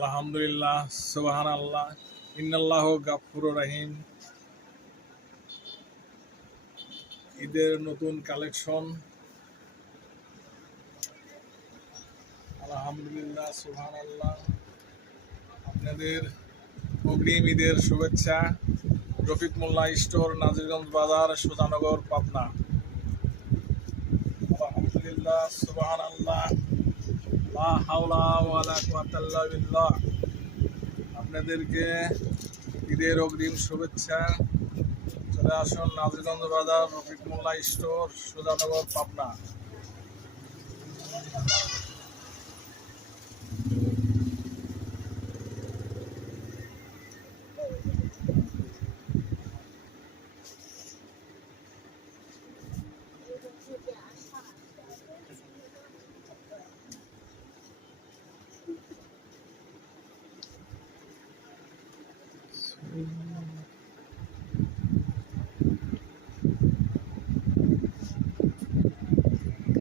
আলহামদুলিল্লাহ, সুবহানাল্লাহ, ইন্নাল্লাহু গাফুরুর রহিম। ঈদের নতুন কালেকশন, আলহামদুলিল্লাহ, সুবহানাল্লাহ। আপনাদের অগ্রিম ঈদের শুভেচ্ছা। রফিক মোল্লা স্টোর, নাজিরগঞ্জ বাজার, সুজানগর, পাবনা। আলহামদুলিল্লাহ, সুবহানাল্লাহ, লা হাওলা ওয়ালা কুওয়াতা ইল্লা বিল্লাহ। আপনাদেরকে ঈদের অগ্রিম শুভেচ্ছা। চলে আসুন নাজিরগঞ্জ বাজার, রফিক মোল্লা স্টোর, সুজানগর, পাবনা।